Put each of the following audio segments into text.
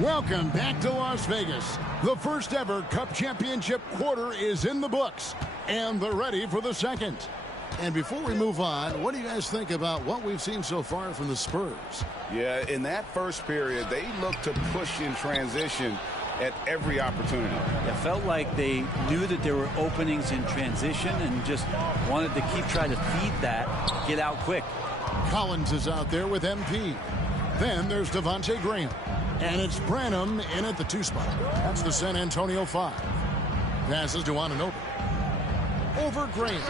Welcome back to Las Vegas. The first ever Cup Championship quarter is in the books, and they're ready for the second. And before we move on, what do you guys think about what we've seen so far from the Spurs? Yeah, in that first period, they looked to push in transition at every opportunity. It felt like they knew that there were openings in transition and just wanted to keep trying to feed that, get out quick. Collins is out there with MP. Then there's Devontae Graham. And it's Branham in at the 2 spot. That's the San Antonio 5. Passes to Anunoby. Over Graham.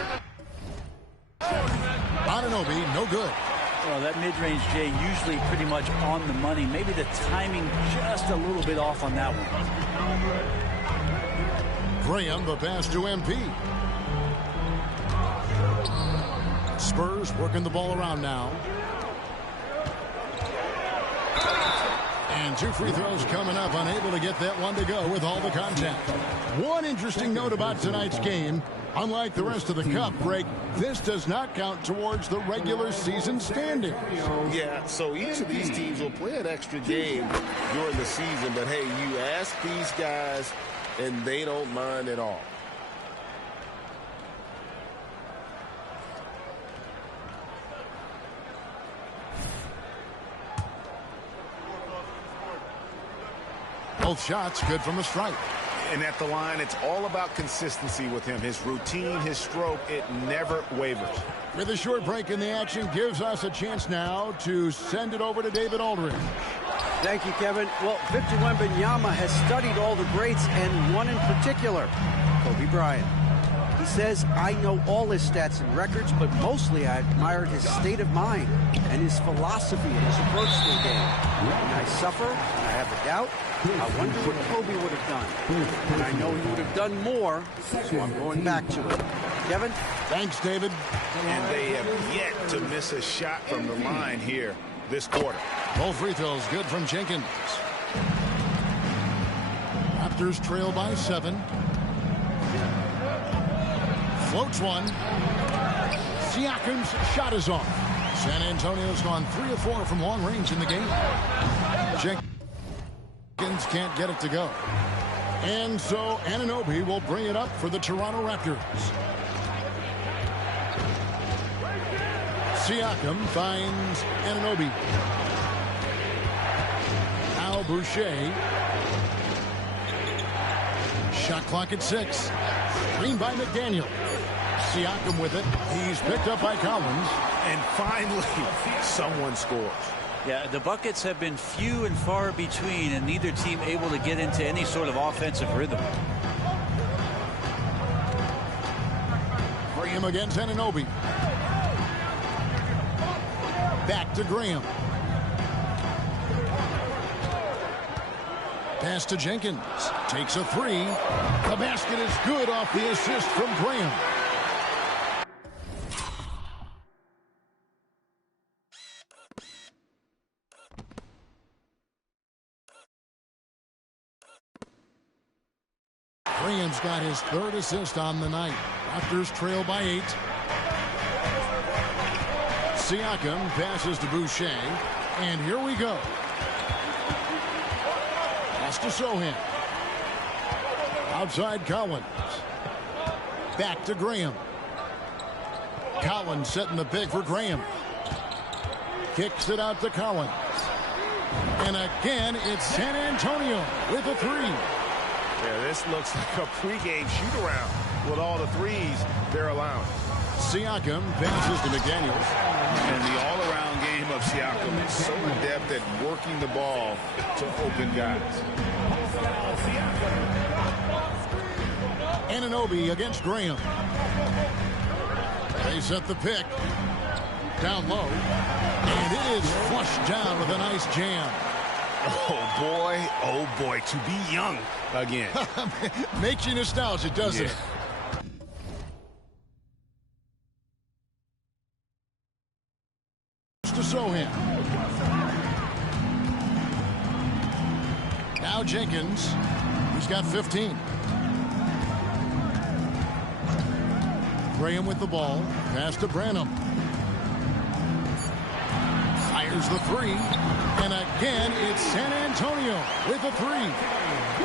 Anunoby, no good. Well, that mid-range, Jay, usually pretty much on the money. Maybe the timing just a little bit off on that one. Graham, the pass to MP. Spurs working the ball around now. And 2 free throws coming up, unable to get that one to go with all the contact. One interesting note about tonight's game, unlike the rest of the Cup break, this does not count towards the regular season standings. Yeah, so each of these teams will play an extra game during the season, but hey, you ask these guys, and they don't mind at all. Both shots good from the stripe. And at the line, it's all about consistency with him. His routine, his stroke, it never wavers. With a short break in the action, gives us a chance now to send it over to David Aldridge. Thank you, Kevin. Well, Victor Wembanyama has studied all the greats and one in particular, Kobe Bryant. He says, I know all his stats and records, but mostly I admired his state of mind and his philosophy and his approach to the game. When I suffer, when I have a doubt, I wonder what Kobe would have done. And I know he would have done more, so I'm going back to it. Kevin? Thanks, David. And they have yet to miss a shot from the line here this quarter. Both free throws good from Jenkins. Raptors trail by 7. Floats one. Siakam's shot is off. San Antonio's gone 3 of 4 from long range in the game. Jenkins can't get it to go. And so Anunoby will bring it up for the Toronto Raptors. Siakam finds Anunoby. Now Boucher. Shot clock at 6. Screen by McDaniel. Siakam with it. He's picked up by Collins. And finally, someone scores. Yeah, the buckets have been few and far between, and neither team able to get into any sort of offensive rhythm. Graham against Anunoby. Back to Graham. Pass to Jenkins. Takes a 3. The basket is good off the assist from Graham. Graham's got his 3rd assist on the night. Raptors trail by 8. Siakam passes to Boucher. And here we go. Pass to Sohan. Outside Collins. Back to Graham. Collins setting the pick for Graham. Kicks it out to Collins. And again, it's San Antonio with a 3. Yeah, this looks like a pregame shoot-around with all the threes they're allowing. Siakam passes to McDaniels. And the all-around game of Siakam is so adept at working the ball to open guys. Anunoby against Graham. They set the pick. Down low. And it is flushed down with a nice jam. Oh boy, to be young again. Makes you nostalgic, doesn't it? To Sohan. Now Jenkins. He's got 15. Graham with the ball. Pass to Branham. Fires Finds the three. And again, it's San Antonio with a three.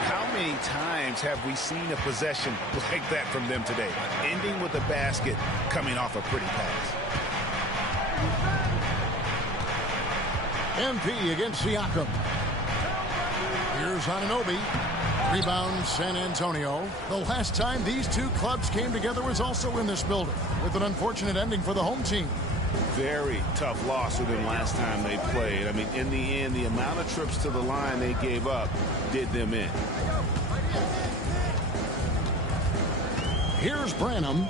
How many times have we seen a possession like that from them today? Ending with a basket, coming off a pretty pass. MP against Siakam. Here's Anunoby. Rebound San Antonio. The last time these two clubs came together was also in this building, with an unfortunate ending for the home team. Very tough loss for them last time they played. I mean, in the end, the amount of trips to the line they gave up did them in. Here's Branham.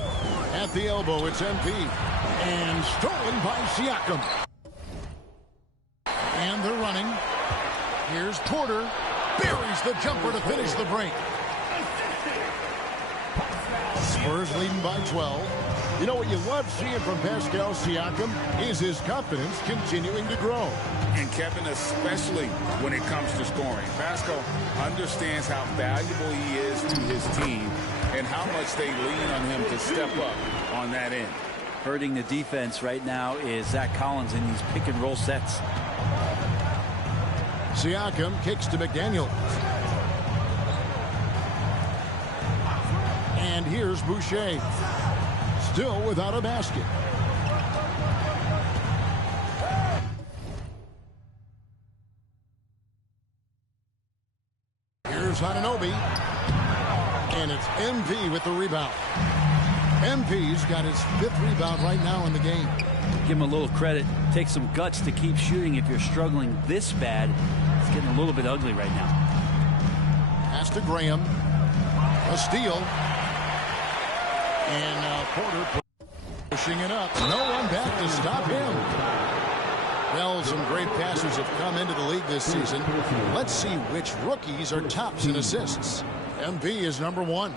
At the elbow, it's MP. And stolen by Siakam. And they're running. Here's Porter. Buries the jumper to finish the break. Spurs leading by 12. You know what you love seeing from Pascal Siakam is his confidence continuing to grow. And Kevin, especially when it comes to scoring. Pascal understands how valuable he is to his team and how much they lean on him to step up on that end. Hurting the defense right now is Zach Collins in these pick and roll sets. Siakam kicks to McDaniel. And here's Boucher. Still without a basket. Here's Anunoby. And it's MV with the rebound. MV's got his 5th rebound right now in the game. Give him a little credit. Take some guts to keep shooting if you're struggling this bad. It's getting a little bit ugly right now. Pass to Graham. A steal. And Porter pushing it up. No one back to stop him. Well, some great passers have come into the league this season. Let's see which rookies are tops in assists. MV is number 1.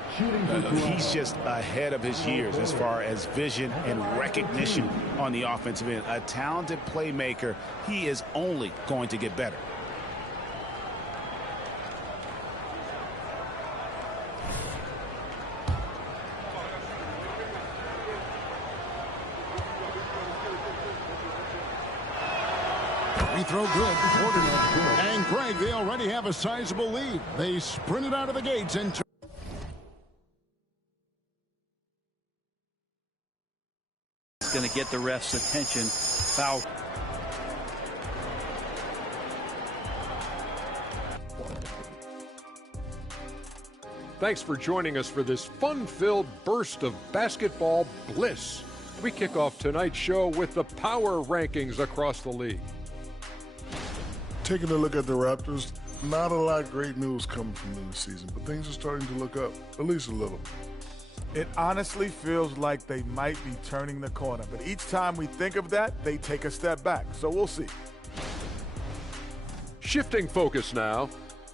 He's just ahead of his years as far as vision and recognition on the offensive end. A talented playmaker. He is only going to get better. Free throw good. And Greg, they already have a sizable lead. They sprinted out of the gates and It's going to get the ref's attention. Foul. Thanks for joining us for this fun-filled burst of basketball bliss. We kick off tonight's show with the power rankings across the league. Taking a look at the Raptors, not a lot of great news coming from them this season, but things are starting to look up, at least a little. It honestly feels like they might be turning the corner, but each time we think of that, they take a step back, so we'll see. Shifting focus now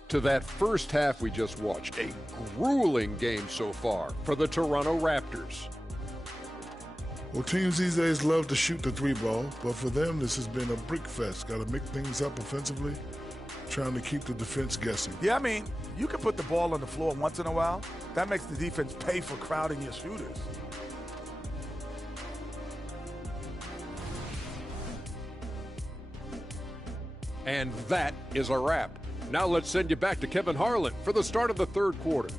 to that first half we just watched. A grueling game so far for the Toronto Raptors. Well, teams these days love to shoot the 3-ball, but for them, this has been a brick fest. Got to mix things up offensively, trying to keep the defense guessing. Yeah, I mean, you can put the ball on the floor once in a while. That makes the defense pay for crowding your shooters. And that is a wrap. Now let's send you back to Kevin Harlan for the start of the third quarter.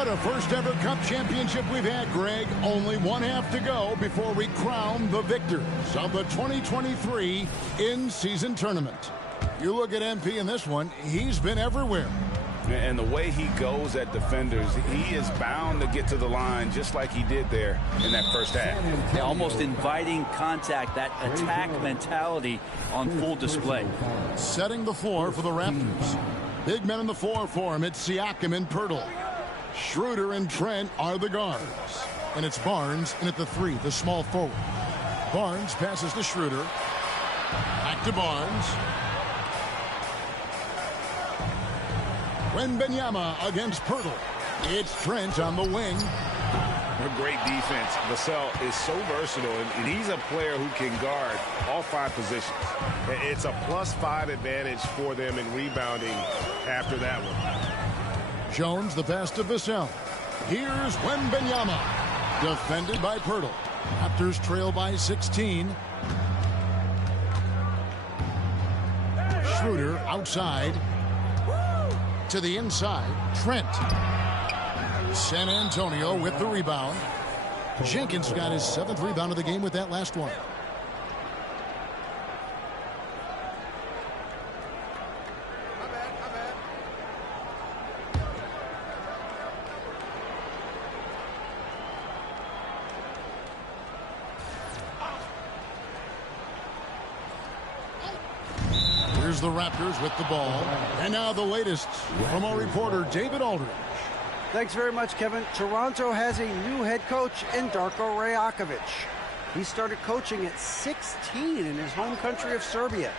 what a first ever Cup championship we've had, Greg. Only one half to go before we crown the victors of the 2023 in-season tournament. You look at MP in this one, he's been everywhere. And the way he goes at defenders, he is bound to get to the line just like he did there in that first half. Yeah, almost inviting contact, that attack mentality on full display. Setting the floor for the Raptors. Big men in the floor for him. It's Siakam and Pirtle. Schroeder and Trent are the guards. And it's Barnes in at the three, the small forward. Barnes passes to Schroeder. Back to Barnes. Wembanyama against Pirtle. It's Trent on the wing. A great defense. Vassell is so versatile, and he's a player who can guard all 5 positions. It's a +5 advantage for them in rebounding after that one. Jones, the pass to Vassell. Here's Wembanyama. Defended by Pirtle. Raptors trail by 16. Schroeder outside. To the inside. Trent. San Antonio with the rebound. Jenkins got his 7th rebound of the game with that last one. Here's the Raptors with the ball. And now the latest from our reporter, David Aldridge. Thanks very much, Kevin. Toronto has a new head coach in Darko Rajakovic. He started coaching at 16 in his home country of Serbia.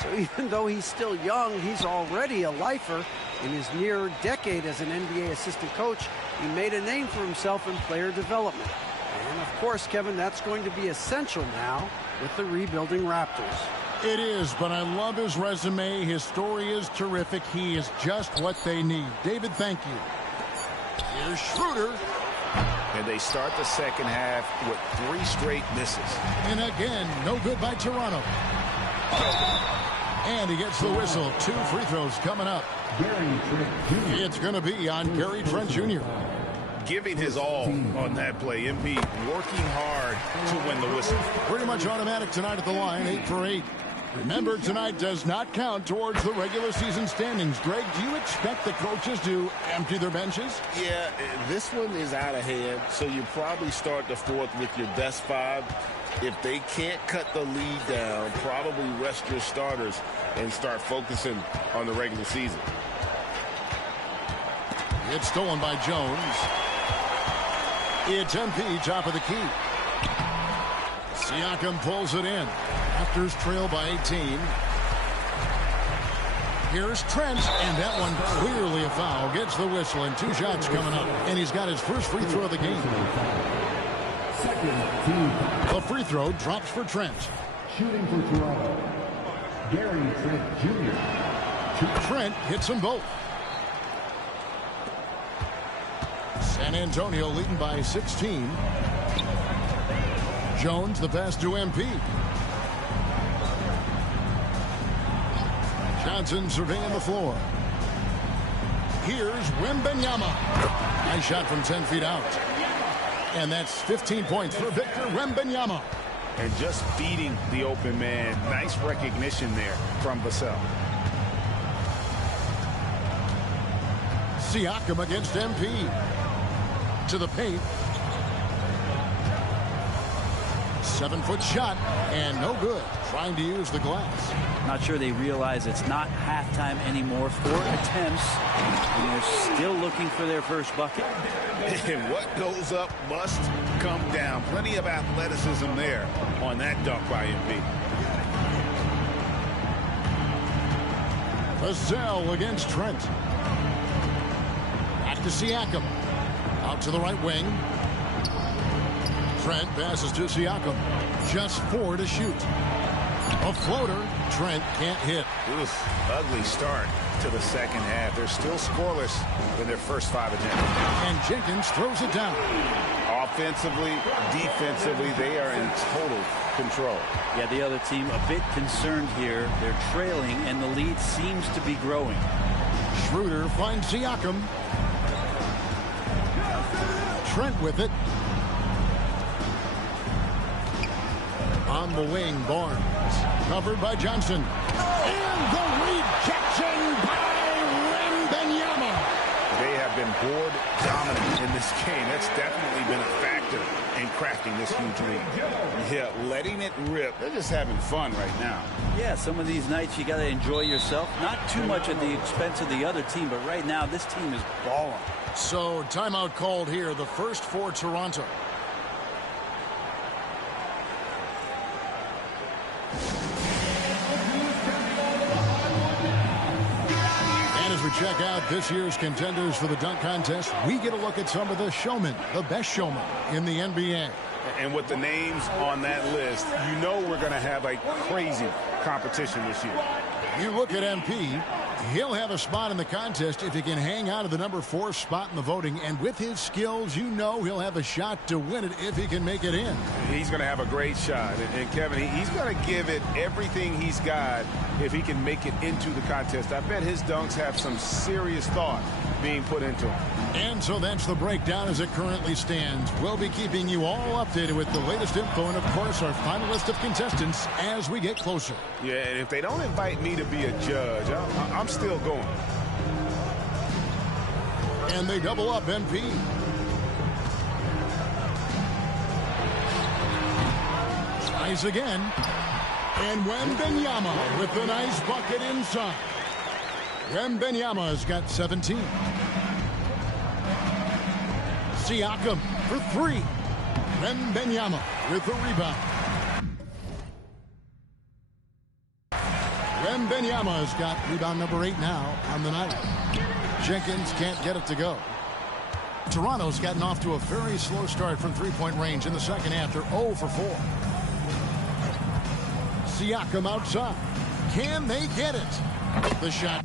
So even though he's still young, he's already a lifer. In his near decade as an NBA assistant coach, he made a name for himself in player development. And of course, Kevin, that's going to be essential now with the rebuilding Raptors. It is, but I love his resume. His story is terrific. He is just what they need. David, thank you. Here's Schroeder. And they start the second half with 3 straight misses. And again, no good by Toronto. And he gets the whistle. 2 free throws coming up. It's going to be on Gary Trent Jr. Giving his all on that play. MP working hard to win the whistle. Pretty much automatic tonight at the line, 8 for 8. Remember, tonight does not count towards the regular season standings. Greg, do you expect the coaches to empty their benches? Yeah, this one is out of hand, so you probably start the 4th with your best 5. If they can't cut the lead down, probably rest your starters and start focusing on the regular season. It's stolen by Jones. It's MP, top of the key. Siakam pulls it in. Raptors trail by 18. Here's Trent, and that one clearly a foul. Gets the whistle, and 2 shots coming up. And he's got his first free throw of the game. The free throw drops for Trent. Shooting for Toronto, Gary Trent Jr. Trent hits them both. San Antonio leading by 16. Jones, the pass to MP. Johnson surveying the floor. Here's Wembanyama. Nice shot from 10 feet out. And that's 15 points for Victor Wembanyama. And just feeding the open man. Nice recognition there from Vassell. Siakam against MP. To the paint. 7-foot shot, and no good. Trying to use the glass. Not sure they realize it's not halftime anymore. 4 attempts, and they're still looking for their first bucket. And what goes up must come down. Plenty of athleticism there on that dunk by MP. Vassell against Trent. Back to Siakam. Out to the right wing. Trent passes to Siakam. Just 4 to shoot. A floater. Trent can't hit. Oof, ugly start to the second half. They're still scoreless in their first 5 attempts. And Jenkins throws it down. Offensively, defensively, they are in total control. Yeah, the other team a bit concerned here. They're trailing, and the lead seems to be growing. Schroeder finds Siakam. Trent with it. On the wing, Barnes. Covered by Johnson. And the rejection by Wembanyama. They have been board dominant in this game. That's definitely been a factor in crafting this huge lead. Yeah, letting it rip. They're just having fun right now. Yeah, some of these nights you got to enjoy yourself. Not too much at the expense of the other team, but right now this team is balling. So timeout called here, the first for Toronto. we check out this year's contenders for the dunk contest, we get a look at some of the showmen, the best showmen in the NBA. And with the names on that list, you know we're going to have a crazy competition this year. You look at MP, he'll have a spot in the contest if he can hang out of the number 4 spot in the voting. And with his skills, you know he'll have a shot to win it if he can make it in. He's going to have a great shot. And Kevin, he's going to give it everything he's got if he can make it into the contest. I bet his dunks have some serious thought being put into him. And so that's the breakdown as it currently stands. We'll be keeping you all updated with the latest info and, of course, our final list of contestants as we get closer. Yeah, and if they don't invite me to be a judge, I'm still going. And they double up MP. Tries again. And Wembanyama with the nice bucket inside. Wembanyama's got 17. Siakam for 3. Wembanyama with the rebound. Wembanyama's got rebound number 8 now on the night. Jenkins can't get it to go. Toronto's gotten off to a very slow start from three-point range in the second half. They're 0 for 4. Siakam outside. Can they get it? The shot.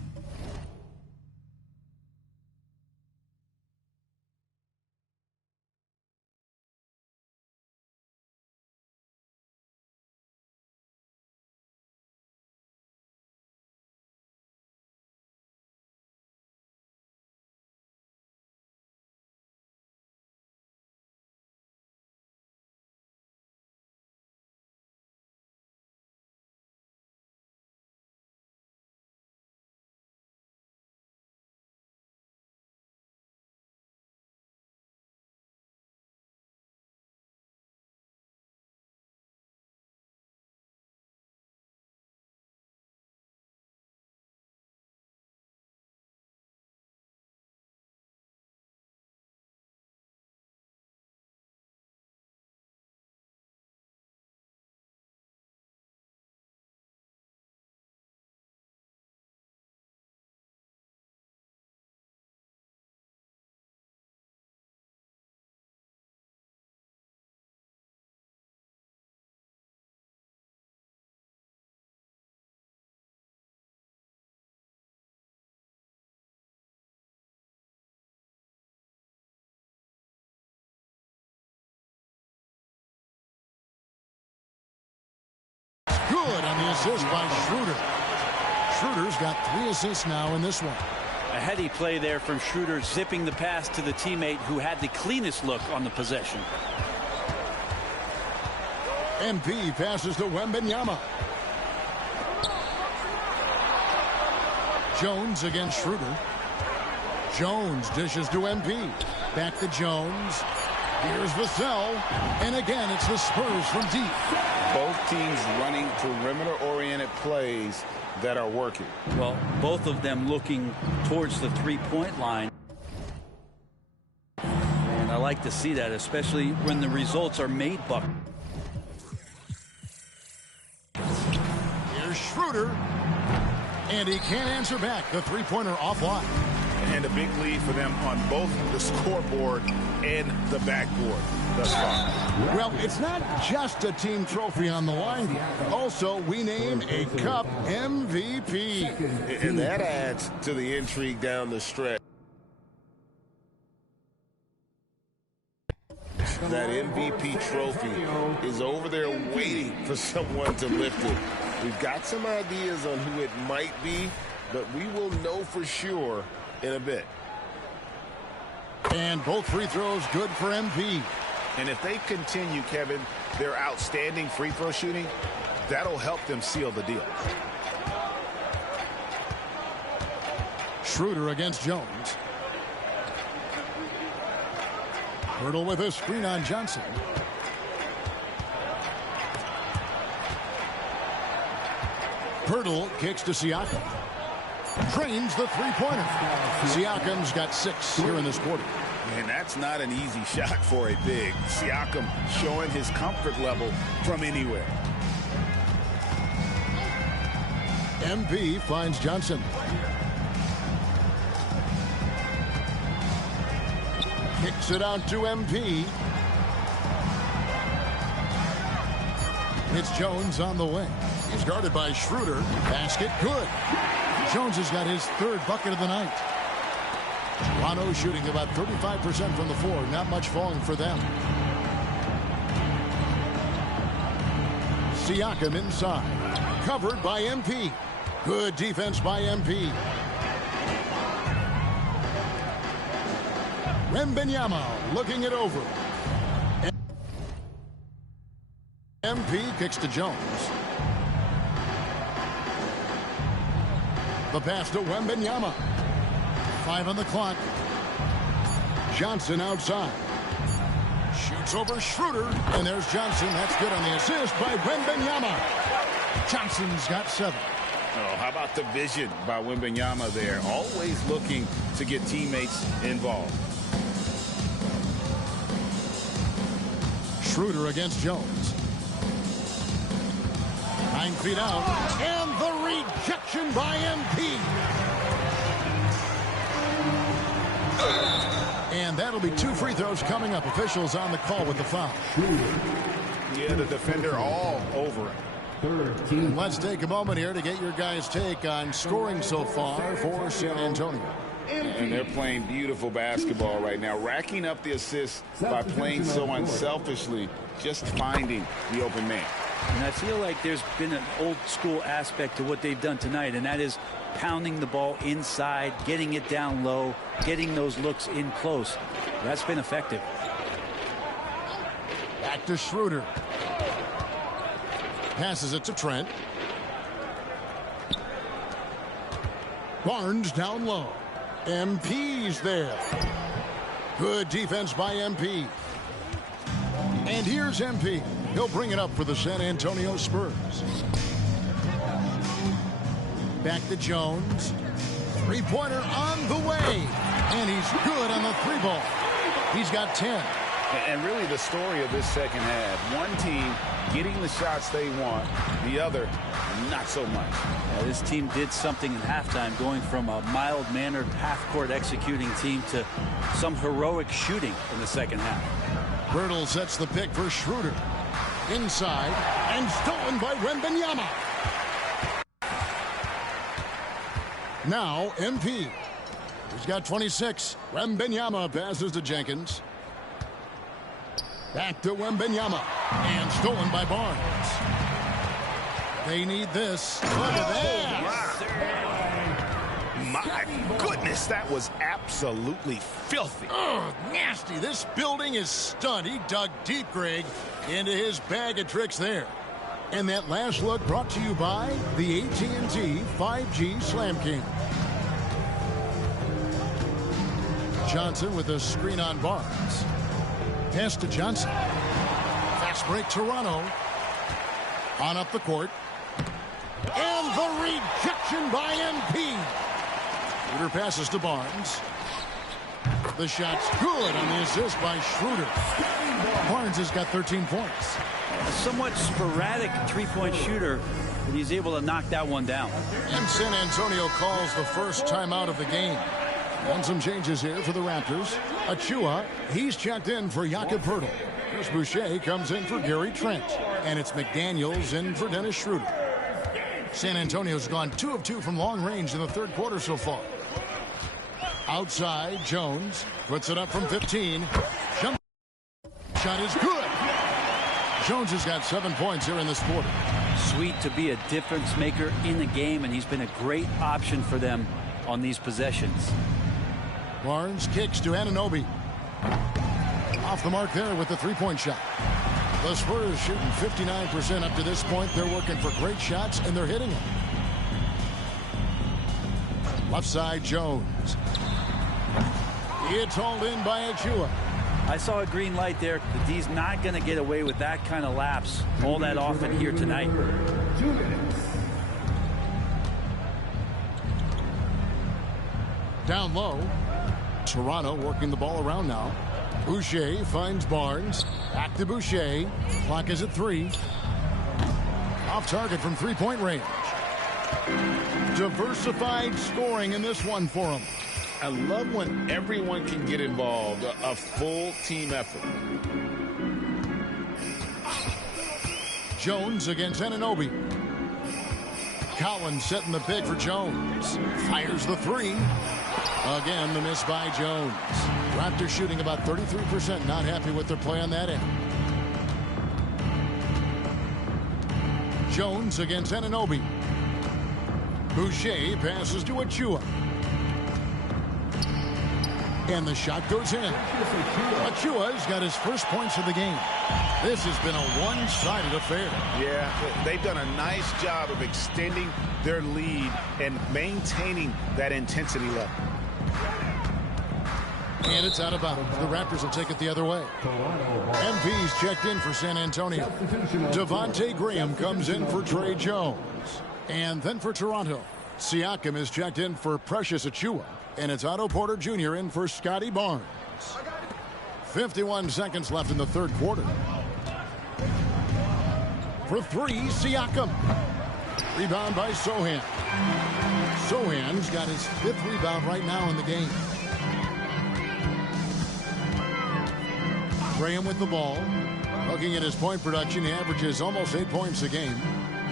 Good on the assist by Schroeder. Schroeder's got 3 assists now in this one. A heady play there from Schroeder, zipping the pass to the teammate who had the cleanest look on the possession. MP passes to Wembanyama. Jones against Schroeder. Jones dishes to MP. Back to Jones. Here's Vassell. And again, it's the Spurs from deep. Both teams running perimeter-oriented plays that are working. Well, both of them looking towards the three-point line. And I like to see that, especially when the results are made buck. Here's Schroeder. And he can't answer back. The three-pointer offline. And a big lead for them on both the scoreboard and the backboard thus far. Well, it's not just a team trophy on the line. Also, we name a Cup MVP. And that adds to the intrigue down the stretch. That MVP trophy is over there waiting for someone to lift it. We've got some ideas on who it might be, but we will know for sure in a bit. And both free throws good for MP. And if they continue, Kevin, their outstanding free throw shooting, that'll help them seal the deal. Schroeder against Jones. Hurdle with a screen on Johnson. Hurdle kicks to Siakam. Drains the three-pointer. Siakam's got 6 here in this quarter. And that's not an easy shot for a big. Siakam showing his comfort level from anywhere. MP finds Johnson. Kicks it out to MP. It's Jones on the wing. He's guarded by Schroeder. Basket good. Jones has got his third bucket of the night. Toronto shooting about 35% from the floor. Not much falling for them. Siakam inside. Covered by MP. Good defense by MP. Wembanyama looking it over. MP kicks to Jones. The pass to Wembanyama. 5 on the clock. Johnson outside. Shoots over Schroeder. And there's Johnson. That's good on the assist by Wembanyama. Johnson's got 7. Oh, how about the vision by Wembanyama there? Always looking to get teammates involved. Schroeder against Jones. 9 feet out. And the rejection by MP. And that'll be 2 free throws coming up. Officials on the call with the foul. Yeah, the defender all over it. Let's take a moment here to get your guys' take on scoring so far for San Antonio. And they're playing beautiful basketball right now, racking up the assists by playing so unselfishly, just finding the open man. And I feel like there's been an old school aspect to what they've done tonight, and that is pounding the ball inside, getting it down low, getting those looks in close. That's been effective. Back to Schroeder. Passes it to Trent. Barnes down low. MP's there. Good defense by MP. And here's MP. He'll bring it up for the San Antonio Spurs. Back to Jones. Three-pointer on the way. And he's good on the 3-ball. He's got 10. And really the story of this second half. One team getting the shots they want. The other, not so much. Yeah, this team did something in halftime, going from a mild-mannered half-court executing team to some heroic shooting in the second half. Bertle sets the pick for Schroeder. Inside, and stolen by Wembanyama. Now, MP. He's got 26. Wembanyama passes to Jenkins. Back to Wembanyama. And stolen by Barnes. They need this. Look at that. My goodness, that was absolutely filthy. Oh, nasty. This building is stunned. He dug deep, Greg, into his bag of tricks there. And that last look brought to you by the AT&T 5G Slam King. Johnson with a screen on Barnes. Pass to Johnson. Fast break Toronto. On up the court. And the rejection by MP. Schroeder passes to Barnes. The shot's good on the assist by Schroeder. Barnes has got 13 points. A somewhat sporadic three-point shooter, but he's able to knock that one down. And San Antonio calls the first timeout of the game. And some changes here for the Raptors. Achua, he's checked in for Jakob Poeltl. Chris Boucher comes in for Gary Trent. And it's McDaniels in for Dennis Schroeder. San Antonio's gone 2 of 2 from long range in the third quarter so far. Outside, Jones puts it up from 15. Jump shot is good. Jones has got 7 points here in this quarter. Sweet to be a difference maker in the game, and he's been a great option for them on these possessions. Barnes kicks to Anunoby. Off the mark there with the three-point shot. The Spurs shooting 59% up to this point. They're working for great shots, and they're hitting them. Left side, Jones. It's hauled in by Achua. I saw a green light there. The D's not going to get away with that kind of lapse all that often here tonight. 2 minutes. Down low. Toronto working the ball around now. Boucher finds Barnes. Back to Boucher. Clock is at 3. Off target from three-point range. Diversified scoring in this one for him. I love when everyone can get involved, a full team effort. Jones against Anunoby. Collins setting the pick for Jones. Fires the three. Again, the miss by Jones. Raptors shooting about 33%. Not happy with their play on that end. Jones against Anunoby. Boucher passes to Achua. And the shot goes in. Achua's got his first points of the game. This has been a one-sided affair. Yeah, they've done a nice job of extending their lead and maintaining that intensity level. And it's out of bounds. The Raptors will take it the other way. MP's checked in for San Antonio. Devontae Graham comes in for Trey Jones. And then for Toronto, Siakam is checked in for Precious Achua. And it's Otto Porter Jr. in for Scotty Barnes. 51 seconds left in the third quarter. For three, Siakam. Rebound by Sohan. Sohan's got his fifth rebound right now in the game. Graham with the ball. Looking at his point production, he averages almost 8 points a game.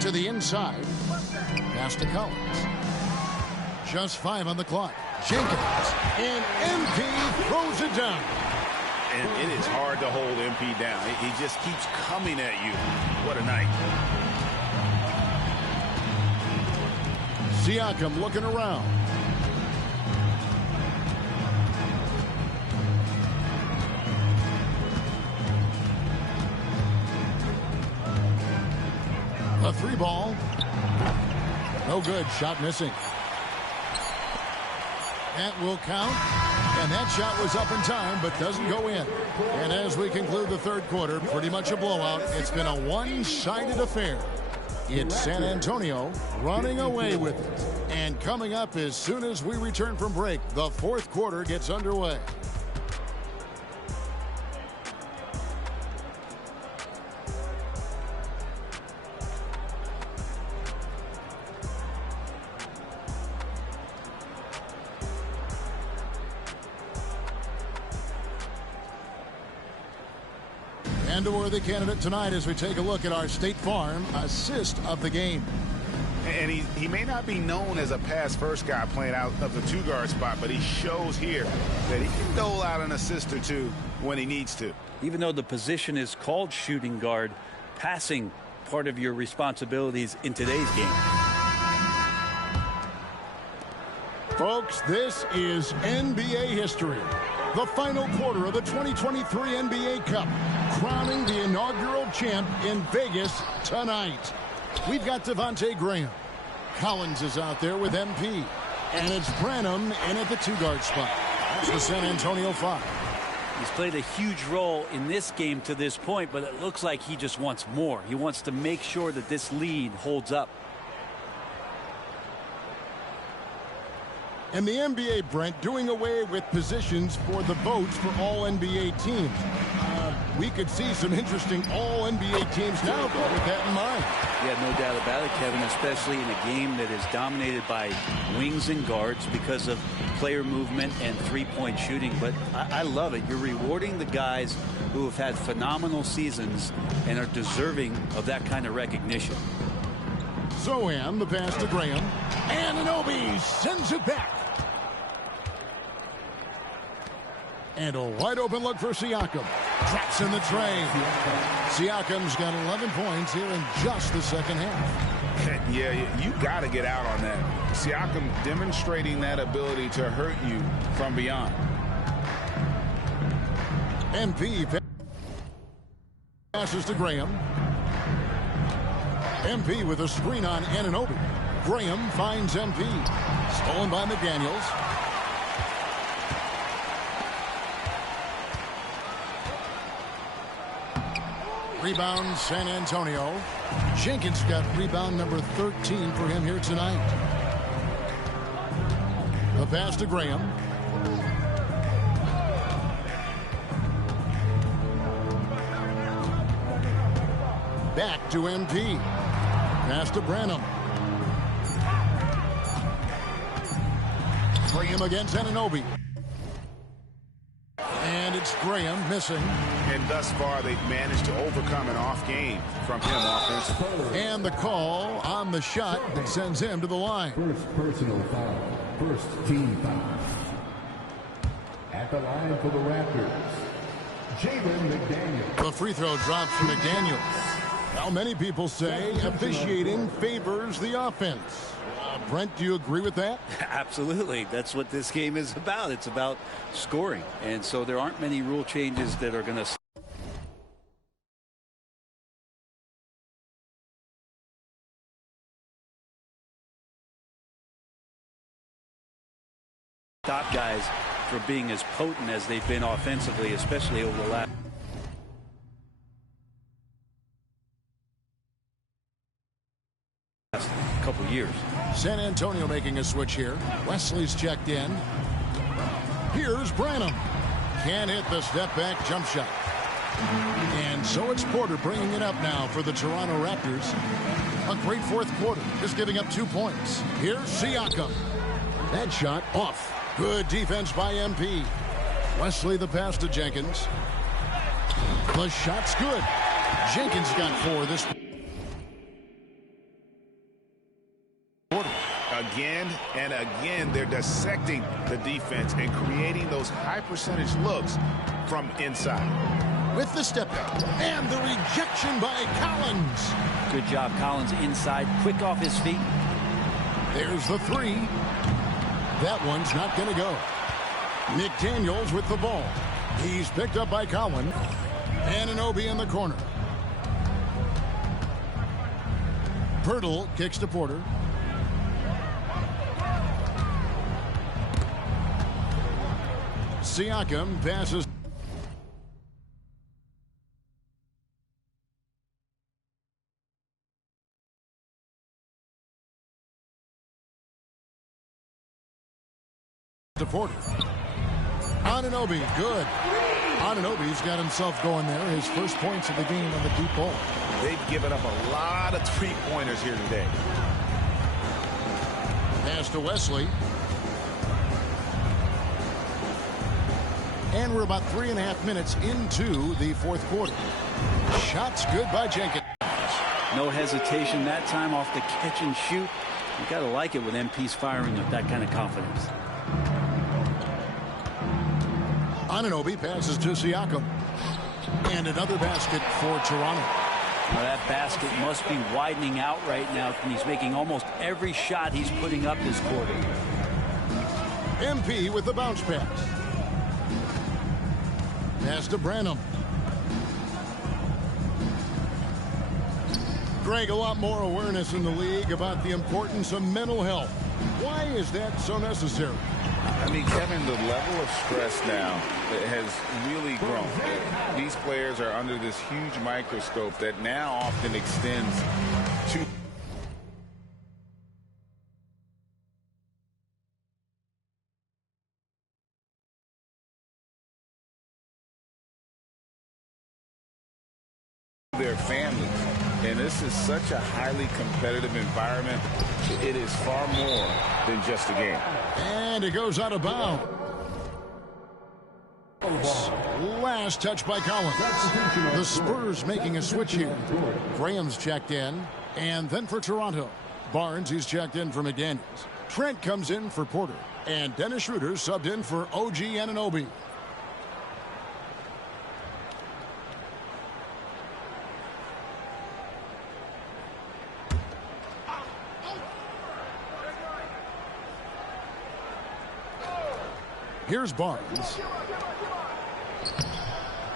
To the inside. Pass to Collins. Just 5 on the clock. Jenkins. And MP throws it down. And it is hard to hold MP down. He just keeps coming at you. What a night. Siakam looking around. A three ball. No good. Shot missing. That will count. And that shot was up in time, but doesn't go in. And as we conclude the third quarter, pretty much a blowout. It's been a one-sided affair. It's San Antonio running away with it. And coming up as soon as we return from break, the fourth quarter gets underway. And a worthy candidate tonight as we take a look at our State Farm assist of the game. And he may not be known as a pass-first guy playing out of the two-guard spot, but he shows here that he can dole out an assist or two when he needs to. Even though the position is called shooting guard, passing part of your responsibilities in today's game. Folks, this is NBA history. The final quarter of the 2023 NBA Cup, crowning the inaugural champ in Vegas tonight. We've got Devontae Graham. Collins is out there with MP. And it's Branham in at the two-guard spot. That's the San Antonio 5. He's played a huge role in this game to this point, but it looks like he just wants more. He wants to make sure that this lead holds up. And the NBA, Brent, doing away with positions for the votes for all NBA teams. We could see some interesting all NBA teams now, though, with that in mind. Yeah, no doubt about it, Kevin, especially in a game that is dominated by wings and guards because of player movement and three-point shooting. But I love it. You're rewarding the guys who have had phenomenal seasons and are deserving of that kind of recognition. Sohan, the pass to Graham. And Anunoby sends it back. And a wide open look for Siakam. Drops in the tray. Siakam's got 11 points here in just the second half. Yeah, you got to get out on that. Siakam demonstrating that ability to hurt you from beyond. MP passes to Graham. MP with a screen on Anunoby. Graham finds MP. Stolen by McDaniels. Rebound San Antonio. Jenkins got rebound number 13 for him here tonight. The pass to Graham. Back to MP. Pass to Branham. Graham against Anunoby. And it's Graham missing. And thus far, they've managed to overcome an off game from him offensively. And the call on the shot that sends him to the line. First personal foul. First team foul. At the line for the Raptors, Jalen McDaniels. The free throw drops for McDaniels. Now, many people say officiating favors the offense. Brent, do you agree with that? Absolutely. That's what this game is about. It's about scoring. And so there aren't many rule changes that are going to stop guys from being as potent as they've been offensively, especially over the last couple years. San Antonio making a switch here. Wesley's checked in. Here's Branham. Can't hit the step back jump shot. And so it's Porter bringing it up now for the Toronto Raptors. A great fourth quarter, just giving up 2 points. Here's Siakam. That shot off. Good defense by MP. Wesley the pass to Jenkins. The shot's good. Jenkins got 4 this quarter. Again and again, they're dissecting the defense and creating those high percentage looks from inside. With the step back and the rejection by Collins. Good job, Collins, inside, quick off his feet. There's the 3. That one's not going to go. McDaniels with the ball. He's picked up by Collins. Anunoby in the corner. Pirtle kicks to Porter. Siakam passes. To Porter. Anunoby, good. Anunoby's got himself going there. His first points of the game on the deep ball. They've given up a lot of three-pointers here today. Pass to Wesley. And we're about 3.5 minutes into the fourth quarter. Shots good by Jenkins. No hesitation that time off the catch and shoot. You got to like it when MP's firing with that kind of confidence. Anunoby passes to Siakam. And another basket for Toronto. Now that basket must be widening out right now. He's making almost every shot he's putting up this quarter. MP with the bounce pass. Pass to Branham. Greg, a lot more awareness in the league about the importance of mental health. Why is that so necessary? I mean, Kevin, the level of stress now has really grown. These players are under this huge microscope that now often extends to their families. And this is such a highly competitive environment. It is far more than just a game. And it goes out of bounds. Last touch by Collins. The Spurs making a switch here. Graham's checked in. And then for Toronto, Barnes, he's checked in for McDaniels. Trent comes in for Porter. And Dennis Schroeder subbed in for OG Anunoby. Here's Barnes.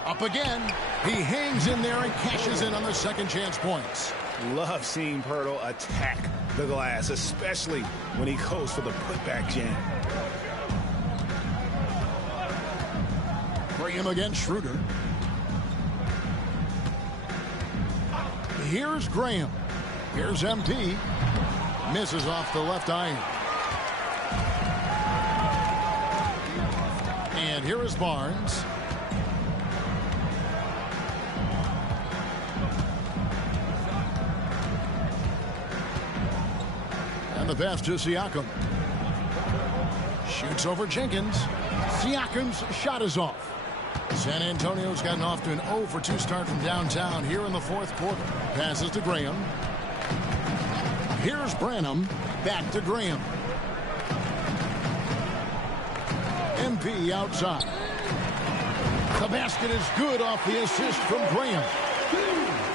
Up again. He hangs in there and cashes in on the second chance points. Love seeing Pirtle attack the glass, especially when he goes for the putback jam. Graham against Schroeder. Here's Graham. Here's MP. Misses off the left iron. And here is Barnes. And the pass to Siakam. Shoots over Jenkins. Siakam's shot is off. San Antonio's gotten off to an 0 for 2 start from downtown here in the fourth quarter. Passes to Graham. Here's Branham. Back to Graham. MP outside. The basket is good off the assist from Graham.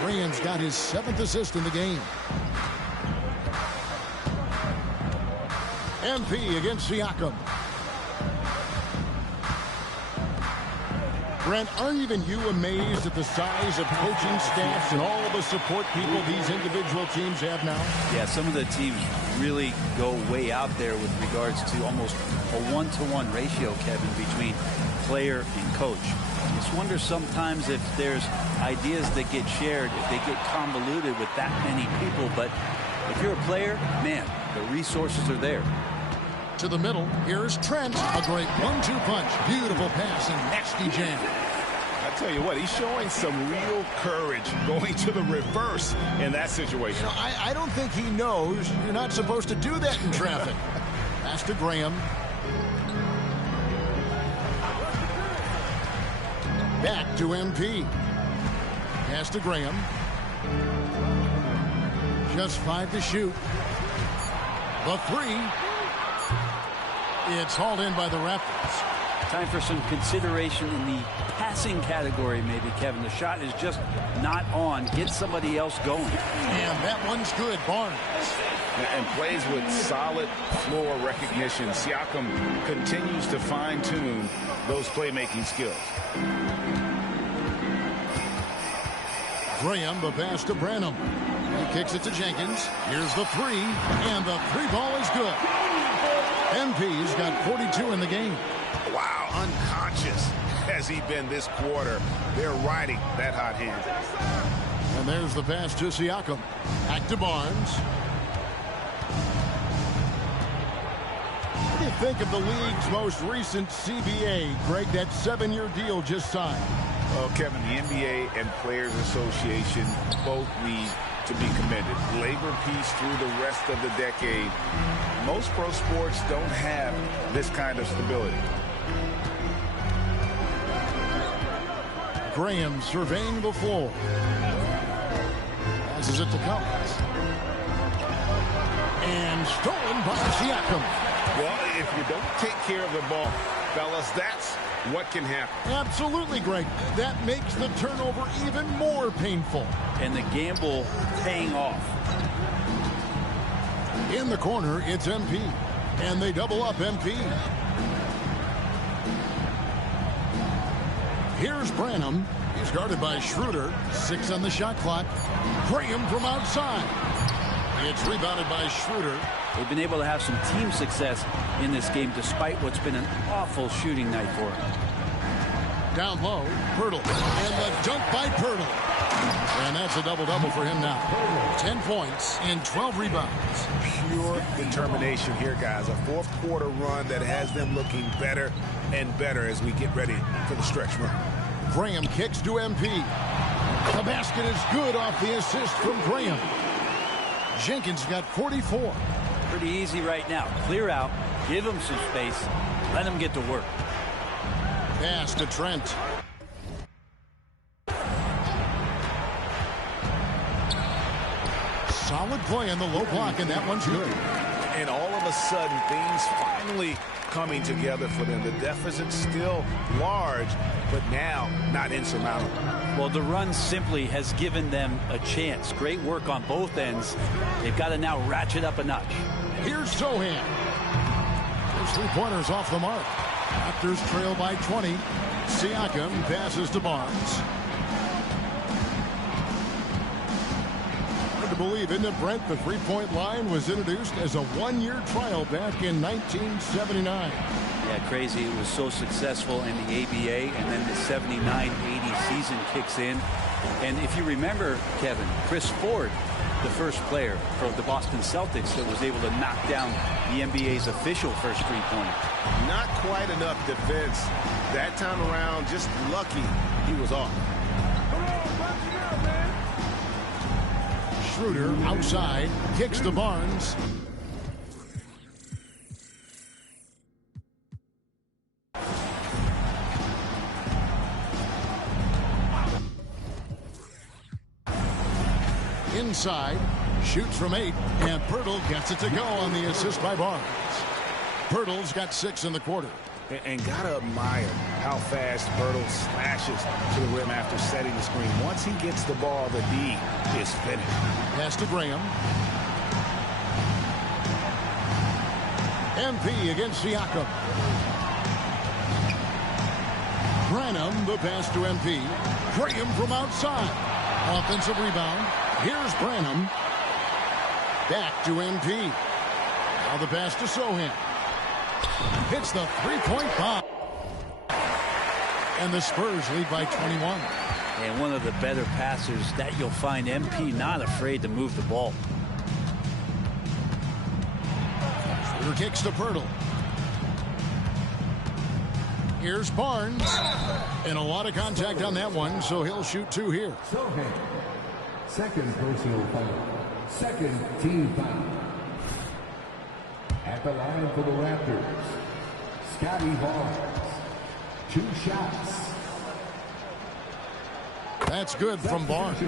Graham's got his 7th assist in the game. MP against Siakam. Brent, aren't even you amazed at the size of coaching staffs and all the support people these individual teams have now? Yeah, some of the teams really go way out there with regards to almost a 1-to-1 ratio, Kevin, between player and coach. I just wonder sometimes if there's ideas that get shared, if they get convoluted with that many people. But if you're a player, man, the resources are there. To the middle, here's Trent. A great 1-2 punch. Beautiful pass and nasty jam. I tell you what, he's showing some real courage going to the reverse in that situation. You know, I don't think he knows you're not supposed to do that in traffic. Pass to Graham. Back to MP. Pass to Graham. Just 5 to shoot. The 3. It's hauled in by the Raptors. Time for some consideration in the passing category, maybe, Kevin. The shot is just not on. Get somebody else going. And that one's good. Barnes. And plays with solid floor recognition. Siakam continues to fine-tune those playmaking skills. Graham, the pass to Branham. He kicks it to Jenkins. Here's the 3. And the 3-ball is good. MP's got 42 in the game. Wow, unconscious has he been this quarter. They're riding that hot hand. And there's the pass to Siakam. Back to Barnes. What do you think of the league's most recent CBA, Greg? That 7-year deal just signed. Well, Kevin, the NBA and Players Association both need to be commended. Labor peace through the rest of the decade. Most pro sports don't have this kind of stability. Graham surveying the floor. Passes it to Collins. And stolen by Siakam. Well, if you don't take care of the ball, fellas, that's what can happen. Absolutely, Greg. That makes the turnover even more painful. And the gamble paying off. In the corner, it's MP. And they double up MP. Here's Branham. He's guarded by Schroeder. 6 on the shot clock. Graham from outside. It's rebounded by Schroeder. They've been able to have some team success in this game despite what's been an awful shooting night for them. Down low, Pirtle. And the dunk by Pirtle. And that's a double-double for him now. 10 points and 12 rebounds. Pure determination here, guys. A fourth quarter run that has them looking better and better as we get ready for the stretch run. Graham kicks to MP. The basket is good off the assist from Graham. Jenkins got 44. Pretty easy right now. Clear out, give him some space, let him get to work. Pass to Trent. Solid play on the low block, and that one's good. And all of a sudden, things finally coming together for them. The deficit's still large, but now not insurmountable. Well, the run simply has given them a chance. Great work on both ends. They've got to now ratchet up a notch. Here's Sohan. His 3-pointers off the mark. Raptors trail by 20. Siakam passes to Barnes. Hard to believe, isn't it, Brent? The 3-point line was introduced as a 1-year trial back in 1979. Yeah, crazy. It was so successful in the ABA, and then the 79-80 season kicks in. And if you remember, Kevin, Chris Ford, the first player for the Boston Celtics that was able to knock down the NBA's official first 3-pointer. Not quite enough defense that time around. Just lucky he was off. Schroeder outside, kicks to Barnes. inside, shoots from 8, and Pirtle gets it to go on the assist by Barnes. Pirtle's got 6 in the quarter. And gotta admire how fast Pirtle slashes to the rim after setting the screen. Once he gets the ball, the D is finished. Pass to Graham. MP against Siakam. Branham, the pass to MP. Graham from outside. Offensive rebound. Here's Branham. Back to MP. Now the pass to Sohan. Hits the three-point bomb. And the Spurs lead by 21. And one of the better passers that you'll find. MP not afraid to move the ball. Schroeder kicks to Pirtle. Here's Barnes. And a lot of contact on that one, so he'll shoot 2 here. Sohan, second personal foul. Second team foul. At the line for the Raptors, Scotty Barnes. 2 shots. That's good from Barnes.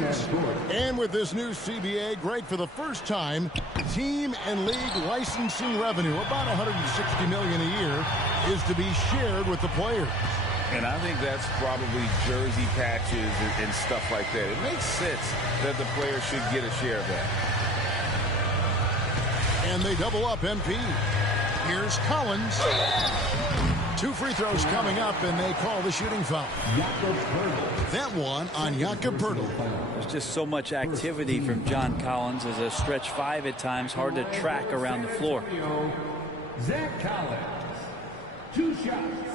And with this new CBA, Greg, for the first time, team and league licensing revenue, about $160 million a year, is to be shared with the players. And I think that's probably jersey patches and stuff like that. It makes sense that the players should get a share of that. And they double up MP. Here's Collins. 2 free throws coming up, and they call the shooting foul. That one on Jakob Pirtle. There's just so much activity from John Collins as a stretch 5 at times, hard to track around the floor. Zach Collins, 2 shots.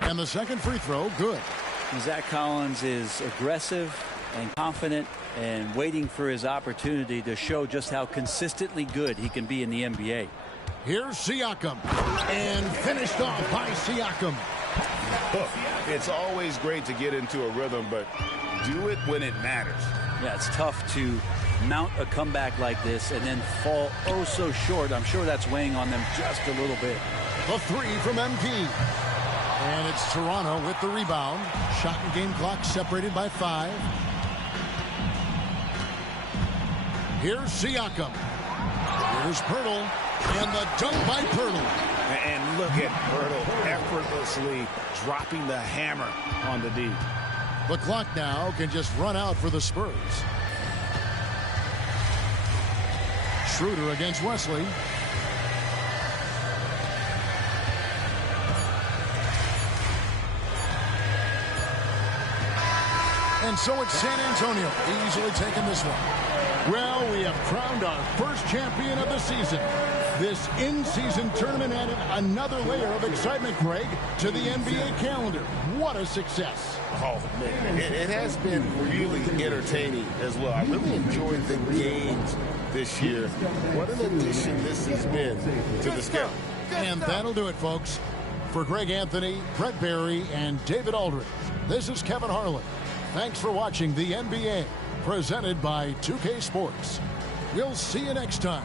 And the second free throw, good. Zach Collins is aggressive and confident and waiting for his opportunity to show just how consistently good he can be in the NBA. Here's Siakam. And finished off by Siakam. Look, it's always great to get into a rhythm, but do it when it matters. Yeah, it's tough to mount a comeback like this and then fall oh so short. I'm sure that's weighing on them just a little bit. The 3 from MP. And it's Toronto with the rebound. Shot and game clock separated by 5. Here's Siakam. Here's Pirtle. And the dunk by Pirtle. And look at Pirtle effortlessly dropping the hammer on the D. The clock now can just run out for the Spurs. Schroeder against Wesley. And so it's San Antonio easily taking this one. Well, we have crowned our first champion of the season. This in-season tournament added another layer of excitement, Greg, to the NBA calendar. What a success. Oh, man. It has been really entertaining as well. I really enjoyed the games this year. What an addition this has been to the schedule. And that'll do it, folks. For Greg Anthony, Brett Barry, and David Aldridge, this is Kevin Harlan. Thanks for watching the NBA, presented by 2K Sports. We'll see you next time.